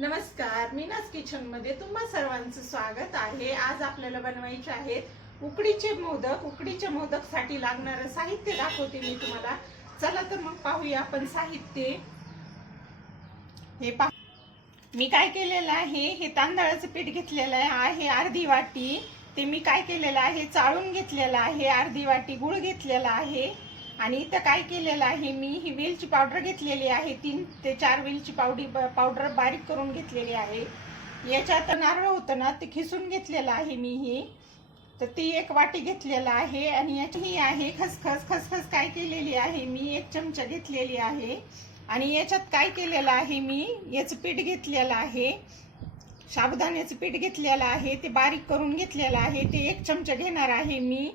नमस्कार मीनास किचनमध्ये तुम्हा सर्वांचं स्वागत आहे. आज आपल्याला बनवायचे आहेत उकडीचे मोदक. उकडीचे मोदकसाठी लागणारं साहित्य दाखवते मी तुम्हाला. चला तर मग पाहूया आपण साहित्य. हे पा मी काय केलेलं आहे? हे तांदळाचं पीठ घेतलेलं आहे अर्धी वाटी. ते मी काय केलेलं आहे? चाळून घेतलेलं आहे. अर्धी वाटी गुळ घेतलेला आहे. आणि इथं काय केलेलं आहे? मी ही वेलची पावडर घेतलेली आहे. तीन ते चार वेलची पावडी पावडर बारीक करून घेतलेली आहे. याच्यात नारळ होतं ना ते खिसून घेतलेलं आहे मी ही. तर ती एक वाटी घेतलेला आहे आणि याची ही आहे खसखस. खसखस काय केलेली आहे? मी एक चमचा घेतलेली आहे. आणि याच्यात काय केलेलं आहे मी? याचं पीठ घेतलेलं आहे. साबुदाण्याचं पीठ घेतलेलं आहे. ते बारीक करून घेतलेलं आहे. ते एक चमचा घेणार आहे मी.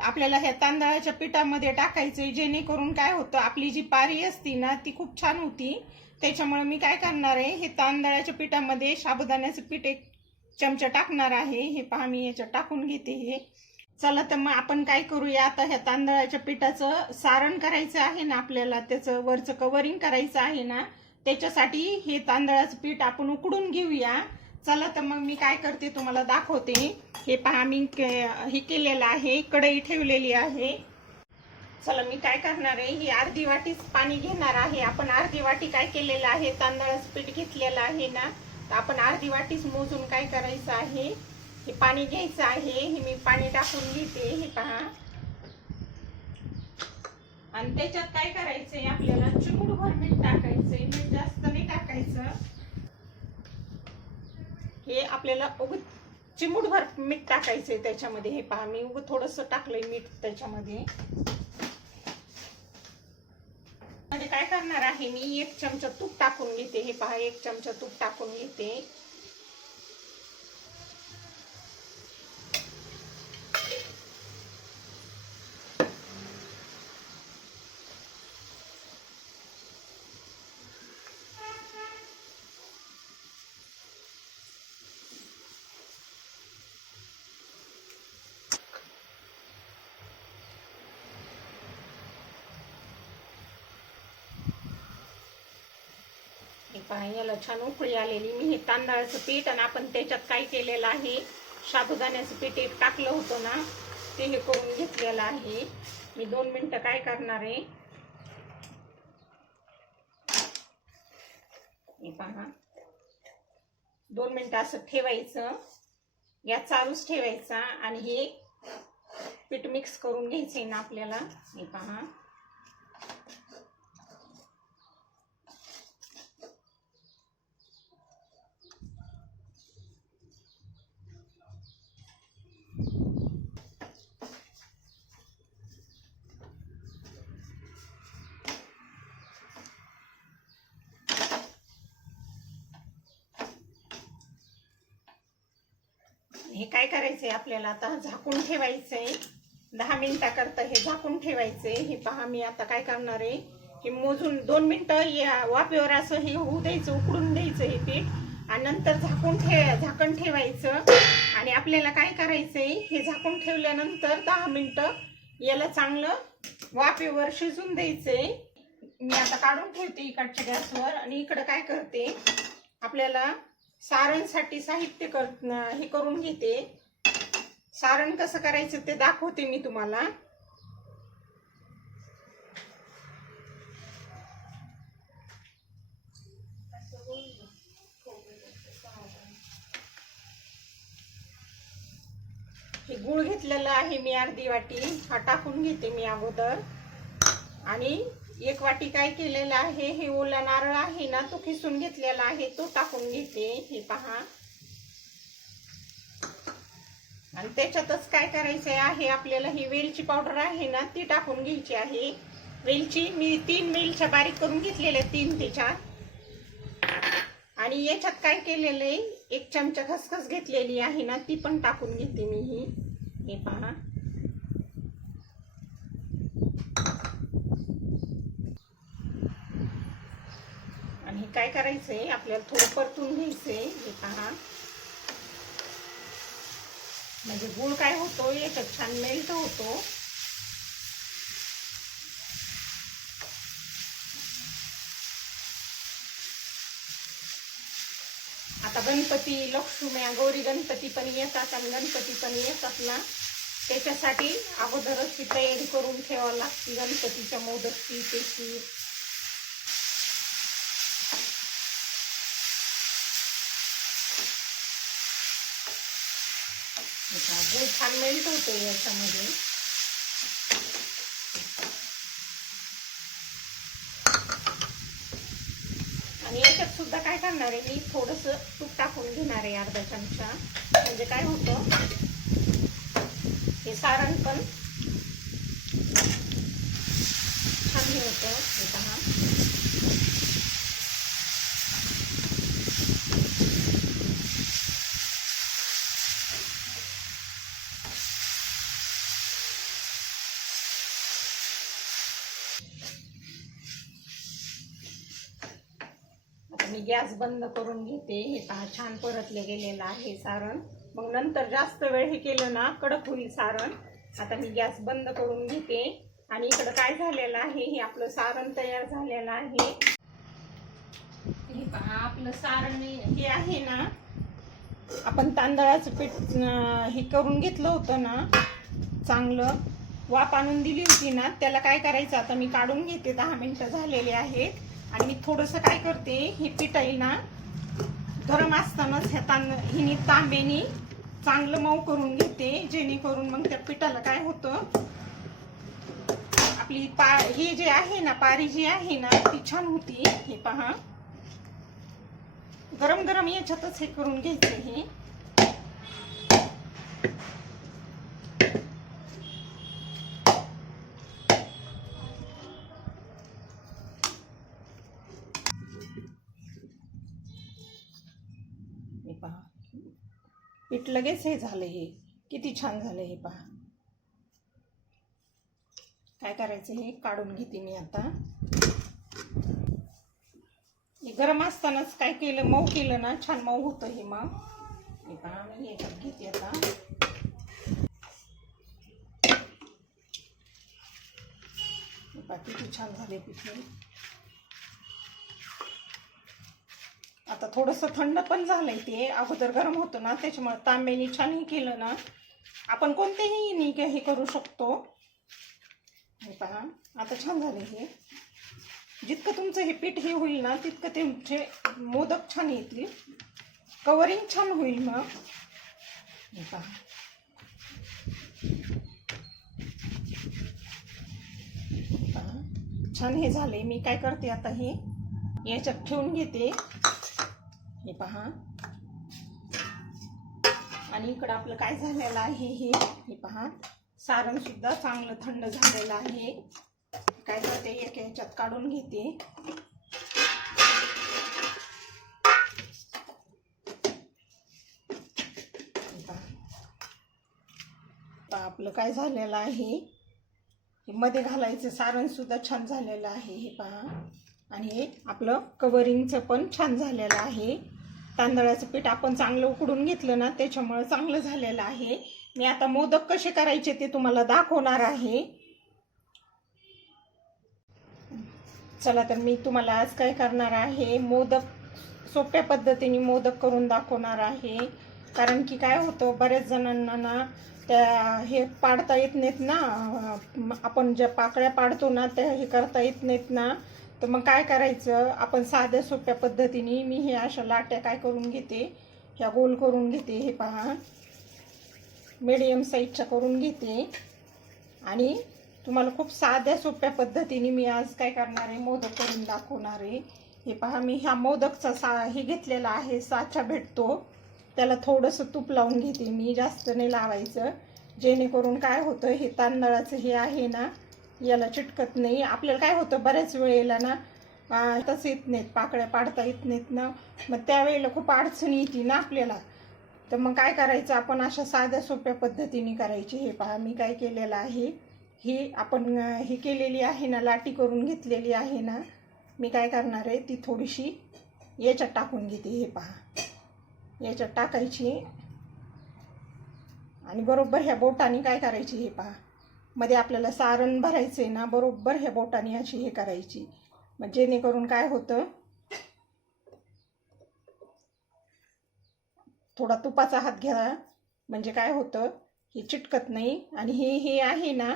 आपल्याला ह्या तांदळाच्या पिठामध्ये टाकायचंय जेणेकरून काय होतं आपली जी पारी असती ना ती खूप छान होती. त्याच्यामुळे मी काय करणार आहे हे तांदळाच्या पिठामध्ये साबुदाण्याचं पीठ एक चमचा टाकणार आहे. हे पहा मी याच्यात टाकून घेते हे. चला तर मग आपण काय करूया आता ह्या तांदळाच्या पिठाचं सारण करायचं आहे ना आपल्याला त्याचं वरचं कवरिंग करायचं आहे ना त्याच्यासाठी हे तांदळाचं पीठ आपण उकडून घेऊया. चला तर मग मी काय करते तुम्हाला दाखवते. हे पहा मी हे केलेलं आहे कढई ठेवलेली आहे. चला मी काय करणार आहे ही अर्धी वाटीच पाणी घेणार आहे. आपण अर्धी वाटी काय केलेलं आहे तांदळाचं पीठ घेतलेलं आहे ना तर आपण अर्धी वाटीच मोजून काय करायचं आहे हे पाणी घ्यायचं आहे हे मी पाणी टाकून घेते हे पहा. आणि त्याच्यात काय करायचंय आपल्याला चिमूटभर मीठ टाकायचंय मीठ जास्त नाही टाकायचं. हे आपल्याला उग चिमूटभर मीठ टाकायचंय त्याच्यामध्ये. हे पहा मी उग थोडस टाकलंय मीठ त्याच्यामध्ये. काय करणार आहे मी? एक चमचा तूप टाकून घेते. हे पहा एक चमचा तूप टाकून घेते. पहा याला छान उकळी आलेली. मी हे तांदळाचं पीठ आणि आपण त्याच्यात काय केलेलं आहे साबुदाण्याचं पीठ एक टाकलं होतं ना ते हे करून घेतलेलं आहे. मी दोन मिनटं काय करणार आहे? हे पहा. दोन मिनटं असं ठेवायचं. या चालूच ठेवायचा आणि हे पीठ मिक्स करून घ्यायचं आहे ना आपल्याला. हे पहा हे काय आपल्याला आता झाकून ठेवायचंय. दहा मिनिटाकरता हे झाकून ठेवायचंय. हे पहा मी आता काय करणार आहे? हे मोजून दोन मिनटं या वाफेवर असं हे होऊ द्यायचं उकडून द्यायचं हे पीठ. आणि नंतर झाकून ठे झाकण ठेवायचं. आणि आपल्याला काय करायचंय? हे झाकून ठेवल्यानंतर दहा मिनिटं याला चांगलं वाफेवर शिजून द्यायचंय. मी आता काढून ठेवते इकडच्या गॅसवर. आणि इकडं काय करते? आपल्याला सारणसाठी साहित्य कर हे करून घेते. सारण कसं करायचं ते दाखवते मी तुम्हाला. हे गुळ घेतलेलं आहे मी अर्धी वाटी. हा टाकून घेते मी अगोदर. आणि एक वाटी काय केलेलं आहे हे ओला नारळ आहे ना तो खिसून घेतलेला आहे तो टाकून घेते. हे पहा. आणि त्याच्यातच काय करायचं आहे आपल्याला ही वेलची पावडर आहे ना ती टाकून घ्यायची आहे. वेलची मी तीन वेलच्या बारीक करून घेतलेल्या तीन त्याच्यात आणि याच्यात काय केलेलं आहे एक चमचा खसखस घेतलेली आहे ना ती पण टाकून घेते मी ही. हे पहा. आणि काय करायचंय आपल्याला थोडं परतून घ्यायचंय. हे पहा. म्हणजे गुळ काय होतो याच्यात छान मेल्ट होतो. आता गणपती लक्ष्म्या गौरी गणपती पण येतात आणि गणपती पण येतात ना. त्याच्यासाठी अगोदरच ती तयारी करून ठेवावी लागते गणपतीच्या मोदकची त्याची. गूळ छान मेल्ट होतो याच्यामध्ये. आणि याच्यात सुद्धा काय करणार आहे मी थोडस तूप टाकून घेणार आहे अर्धा चमचा. म्हणजे काय होतं हे सारण पण छान हे होतं हे पहा आता मी गॅस बंद करून घेते. हे पहा छान परतले गेलेलं आहे सारण. मग नंतर जास्त वेळ हे केलं ना कडक होईल सारण. आता मी गॅस बंद करून घेते. आणि इकडं काय झालेलं आहे हे आपलं सारण तयार झालेलं आहे. हे पहा आपलं सारण हे आहे ना आपण तांदळाचं पीठ हे करून घेतलं होतं ना चांगलं. वाफ आणून दिली होती ना त्याला काय करायचं आता मी काढून घेते दहा मिनिटं झालेले आहेत. आणि मी थोडंसं काय करते हे पीठ आहे ना गरम असतानाच ह्या तांद हिने तांब्याने चांगलं मऊ करून घेते जेणेकरून मग त्या पिठाला काय होतं आपली पा हे जे आहे ना पारी जी आहे ना ती छान होती. हे पहा. गरम गरम याच्यातच हे करून घ्यायचं हे पीठ लगेच हे झालं हे. किती छान झालं हे पहा. काय करायचं हे? काढून घेते मी आता. हे गरम असतानाच काय केलं? मऊ केलं ना? छान मऊ होतं हे मग. हे पहा मी याच्यात घेते आता. हे पहा किती छान झाले पिठे आता थोडंसं थंड पण झालंय ते. अगोदर गरम होतं ना त्याच्यामुळे तांब्याने छान हे केलं ना. आपण कोणतेही निघ हे करू शकतो. हे पहा आता छान झाले हे. जितकं तुमचं हे पीठ हे होईल ना तितकं तुमचे मोदक छान येतील. कवरिंग छान होईल मग. हे पहा. छान हे झाले मी काय करते आता हे? याच्यात ठेवून घेते. हे पहा. आणि इकडं आपलं काय झालेलं आहे हे? हे पहा. सारण सुद्धा चांगलं थंड झालेलं आहे. काय करते? एक ह्याच्यात काढून घेते. आपलं काय झालेलं आहे. हे मध्ये घालायचं सारण सुद्धा छान झालेलं आहे. हे पहा. आणि आपलं कवरिंगचं पण छान झालेलं आहे. तांदळाचं पीठ आपण चांगलं उकडून घेतलं ना त्याच्यामुळं चांगलं झालेलं आहे. मी आता मोदक कसे करायचे ते तुम्हाला दाखवणार आहे. चला तर मी तुम्हाला आज काय करणार आहे मोदक सोप्या पद्धतीने मोदक करून दाखवणार आहे. कारण की काय होतं बऱ्याच जणांना ना त्या हे पाडता येत नाहीत ना आपण ज्या पाकळ्या पाडतो ना त्या हे करता येत नाहीत ना. तर मग काय करायचं? आपण साध्या सोप्या पद्धतीने मी हे अशा लाट्या काय करून घेते? ह्या गोल करून घेते हे पहा. मीडियम साईजच्या करून घेते. आणि तुम्हाला खूप साध्या सोप्या पद्धतीने मी आज काय करणार आहे? मोदक करून दाखवणार आहे. हे पहा मी ह्या मोदकचा सा हे घेतलेला आहे साचा भेटतो. त्याला थोडंसं तूप लावून घेते मी जास्त नाही लावायचं. जेणेकरून काय होतं हे तांदळाचं हे आहे ना याला चिटकत नाही. आपल्याला काय होतं बऱ्याच वेळेला ना तसं येत नाहीत पाकळ्या पाडता येत नाहीत ना. मग त्यावेळेला खूप अडचणी येते ना आपल्याला. तर मग काय करायचं आपण अशा साध्या सोप्या पद्धतीने करायची. हे पहा मी काय केलेलं आहे ही आपण हे केलेली आहे ना लाटी करून घेतलेली आहे ना मी काय करणार आहे ती थोडीशी याच्यात टाकून घेते. हे पहा याच्यात टाकायची आणि बरोबर ह्या बोटाने काय करायची हे पहा. मध्ये आपल्याला सारण भरायचं आहे ना बरोबर ह्या बोटाने अशी हे करायची. मग जेणेकरून काय होतं? थोडा तुपाचा हात घ्या. म्हणजे काय होतं? हे चिटकत नाही. आणि हे हे आहे ना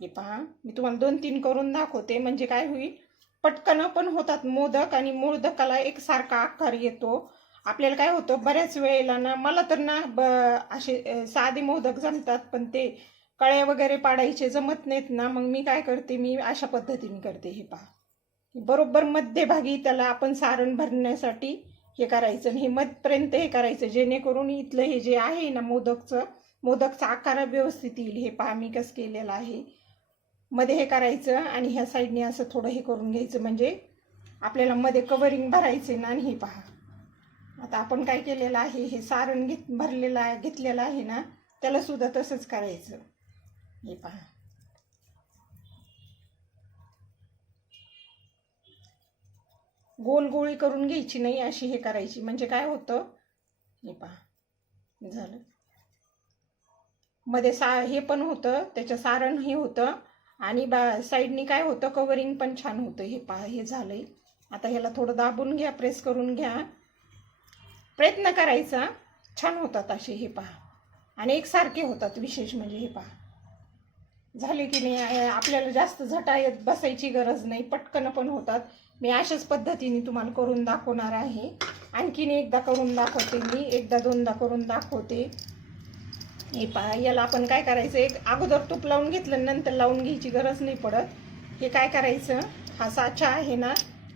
हे पहा मी तुम्हाला दोन तीन करून दाखवते. म्हणजे काय होईल? पटकन पण होतात मोदक आणि मोदकाला एकसारखा आकार येतो. आपल्याला काय होतं? बऱ्याच वेळेला ना मला तर ना ब असे साधे मोदक जमतात. पण ते कळ्या वगैरे पाडायचे जमत नाहीत ना मग मी काय करते मी अशा पद्धतीने करते हे पहा. बरोबर मध्यभागी त्याला आपण सारण भरण्यासाठी हे करायचं आणि हे मधपर्यंत हे करायचं जेणेकरून इथलं हे जे आहे ना मोदकचं मोदकचा आकार व्यवस्थित येईल. हे पहा मी कसं केलेलं आहे. मध्ये हे करायचं आणि ह्या साईडने असं थोडं हे करून घ्यायचं म्हणजे आपल्याला मध्ये कवरिंग भरायचे ना आणि हे पहा. आता आपण काय केलेलं आहे हे सारण घेत भरलेलं आहे घेतलेलं आहे ना त्याला सुद्धा तसंच करायचं. हे पहा. गोल गोळी करून घ्यायची नाही अशी हे करायची. म्हणजे काय होतं? हे पहा. झालं. मध्ये सा हे पण होतं त्याचं सारण हे होतं आणि बा साईडनी काय होतं? कवरिंग पण छान होतं. हे पहा हे झालंय. आता ह्याला थोडं दाबून घ्या प्रेस करून घ्या. प्रयत्न करायचा. छान होतात असे हे पहा. आणि एकसारखे होतात विशेष म्हणजे हे पहा. झाले की नाही आपल्याला जास्त झटायत बसायची गरज नाही पटकन पण होतात. मी अशाच पद्धतीने तुम्हाला करून दाखवणार आहे. आणखीन एकदा करून दाखवते मी एकदा दोनदा करून दाखवते. हे पा याला आपण काय करायचं एक अगोदर तूप लावून घेतलं नंतर लावून घ्यायची गरज नाही पडत. हे काय करायचं हा साचा आहे ना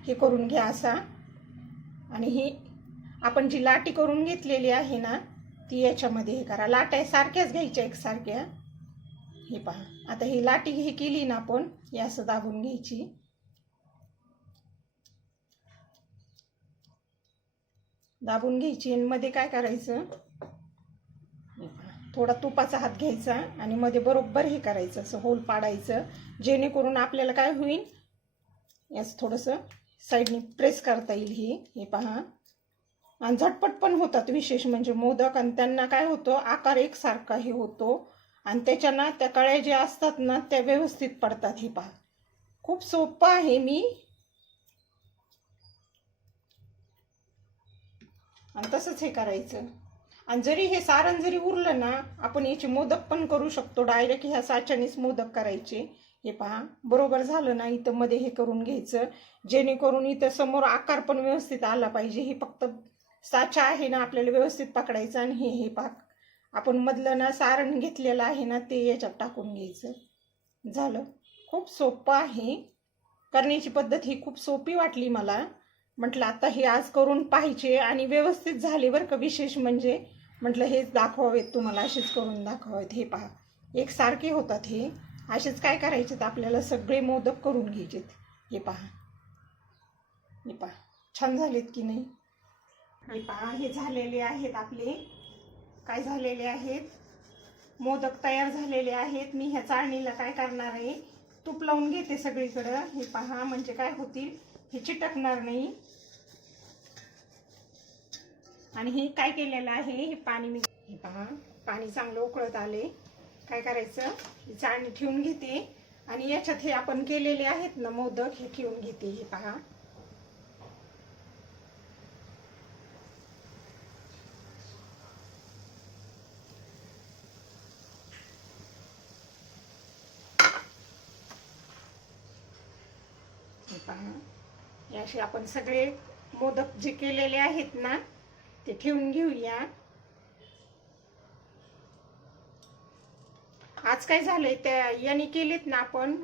हे करून घ्या असा. आणि ही आपण जी लाटी करून घेतलेली आहे ना ती याच्यामध्ये हे करा. लाट्या सारख्याच घ्यायच्या एकसारख्या. हे पहा. आता ही लाटी हे केली ना आपण या असं दाबून घ्यायची. दाबून घ्यायची आणि मध्ये काय करायचं? थोडा तुपाचा हात घ्यायचा आणि मध्ये बरोबर हे करायचं असं होल पाडायचं. जेणेकरून आपल्याला काय होईल? याच थोडंसं साईडने प्रेस करता येईल हे. हे पहा. आणि झटपट पण होतात विशेष म्हणजे मोदक आणि त्यांना काय होतं? आकार एकसारखा हे होतो. आणि त्याच्या ना त्या कळ्या ज्या असतात ना त्या व्यवस्थित पडतात हे पहा. खूप सोपं आहे मी. आणि तसंच हे करायचं. आणि जरी हे सारण जरी उरलं ना आपण याचे मोदक पण करू शकतो. डायरेक्ट ह्या साच्यानेच मोदक करायचे. हे पहा बरोबर झालं ना इथं मध्ये हे करून घ्यायचं. जेणेकरून इथं समोर आकार पण व्यवस्थित आला पाहिजे. हे फक्त साचा आहे ना आपल्याला व्यवस्थित पकडायचं आणि हे हे पाक आपण मधलं ना सारण घेतलेलं आहे ना ते याच्यात टाकून घ्यायचं. झालं. खूप सोपं आहे. करण्याची पद्धत ही खूप सोपी वाटली मला. म्हटलं आता हे आज करून पाहिजे आणि व्यवस्थित झाले बरं का विशेष म्हणजे. म्हटलं हेच दाखवावेत तुम्हाला असेच करून दाखवावेत. हे पहा. एकसारखे होतात हे. असेच काय करायचे आपल्याला? सगळे मोदक करून घ्यायचेत. हे पहा. हे पहा. छान झालेत की नाही? हे पहा. हे झालेले आहेत आपले. काय झालेले आहेत? मोदक तयार झालेले आहेत. मी ह्या चाळणीला काय करणार आहे? तूप लावून घेते सगळीकडं. हे पहा म्हणजे काय होतील? हे चिटकणार नाही. आणि हे काय केलेलं आहे? हे पाणी मी हे पहा पाणी चांगलं उकळत आले. काय करायचं? ही चाळणी ठेवून घेते. आणि याच्यात हे आपण केलेले आहेत ना मोदक हे ठेवून घेते. हे पहा. पहा. हे असे आपण सगळे मोदक जे केलेले आहेत ना ते ठेवून घेऊया. आज काय झालंय त्या याने केलेत ना आपण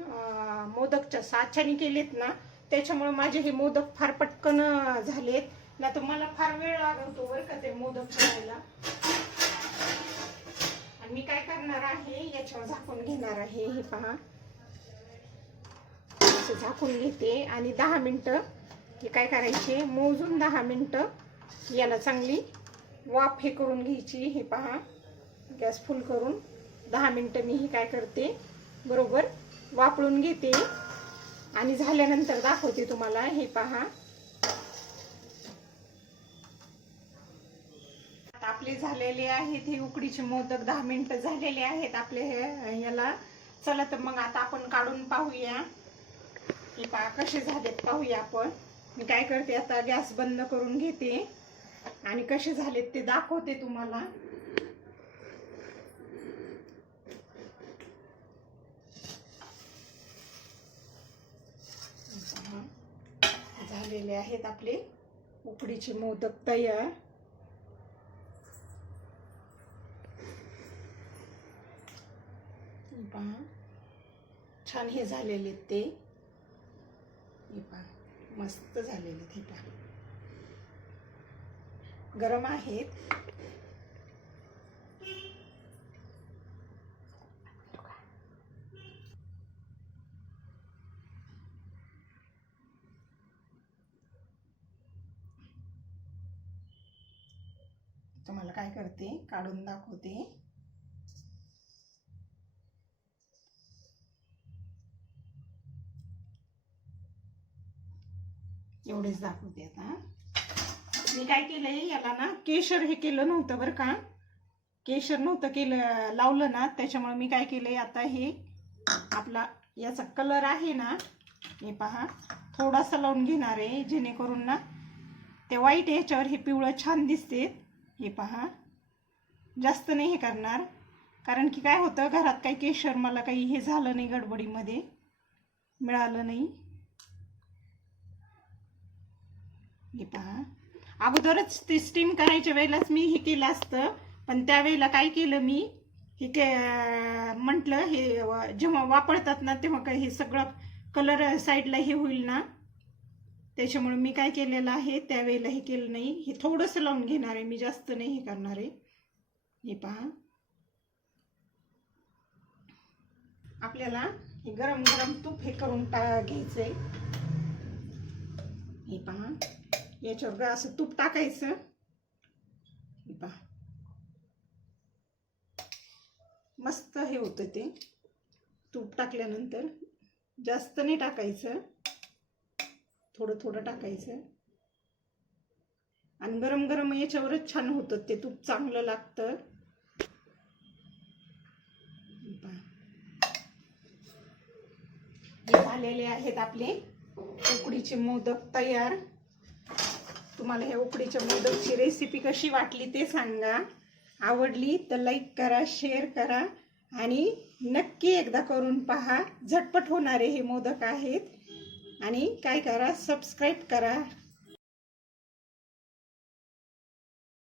मोदकच्या साच्याने केलेत ना त्याच्यामुळे माझे हे मोदक फार पटकन झालेत. ना तर मला फार वेळ लागतो बरं का ते मोदक करायला. आणि मी काय करणार आहे याच्यावर झाकून घेणार आहे हे पहा. असं झाकून घेते आणि दहा मिनटं हे काय करायचे? मोजून दहा मिनटं याला चांगली वाफ हे करून घ्यायची. हे पहा गॅस फुल करून दहा मिनटं मी हे काय करते? बरोबर वापरून घेते. आणि झाल्यानंतर दाखवते तुम्हाला. हे पहा. आता आपले झालेले आहेत हे उकडीचे मोदक. दहा मिनटं झालेले आहेत आपले हे याला. चला तर मग आता आपण काढून पाहूया. हे पा कसे झालेत पाहूया आपण. मी काय करते आता गॅस बंद करून घेते. आणि कसे झालेत ते दाखवते तुम्हाला. झालेले आहेत आपले उकडीचे मोदक तयार. पहा. छान हे झालेले आहेत ते. हे पहा मस्त झालेले ते पहा. गरम आहेत. तुम्हाला काय करते? काढून दाखवते. एवढेच दाखवते आता. मी काय केलंय याला ना केशर हे केलं नव्हतं बरं का. केशर नव्हतं केलं लावलं ना त्याच्यामुळे मी काय केलंय आता हे आपला याचा कलर आहे ना हे पहा थोडासा लावून घेणार आहे जेणेकरून ना ते वाईट याच्यावर हे पिवळं छान दिसते. हे पहा जास्त नाही हे करणार. कारण की काय होतं घरात काही केशर मला काही हे झालं नाही गडबडीमध्ये. मिळालं नाही. हे पहा. अगोदरच ते स्टीम करायच्या वेळेलाच मी हे केलं असतं. पण त्यावेळेला काय केलं मी? हे के म्हटलं हे जेव्हा वापरतात ना तेव्हा काय हे सगळं कलर साईडला हे होईल ना? त्याच्यामुळे मी काय केलेलं आहे? त्यावेळेला हे केलं नाही. हे थोडंसं लावून घेणार आहे मी जास्त नाही हे करणार आहे. हे पहा. आपल्याला हे गरम गरम तूप हे करून टा घ्यायचं आहे हे पहा. याच्यावर असं तूप टाकायचं. पहा. मस्त हे होतं ते. तूप टाकल्यानंतर जास्त नाही टाकायचं. थोडं थोडं टाकायचं. आणि गरम गरम याच्यावरच छान होतं ते तूप चांगलं लागतं. हे झालेले आहेत आपले उकडीचे मोदक तयार. तुम्हाला हे उकडीच्या मोदकची रेसिपी कशी वाटली ते सांगा. आवडली तर लाईक करा शेअर करा आणि नक्की एकदा करून पहा. झटपट होणारे हे मोदक आहेत. आणि काय करा सबस्क्राईब करा.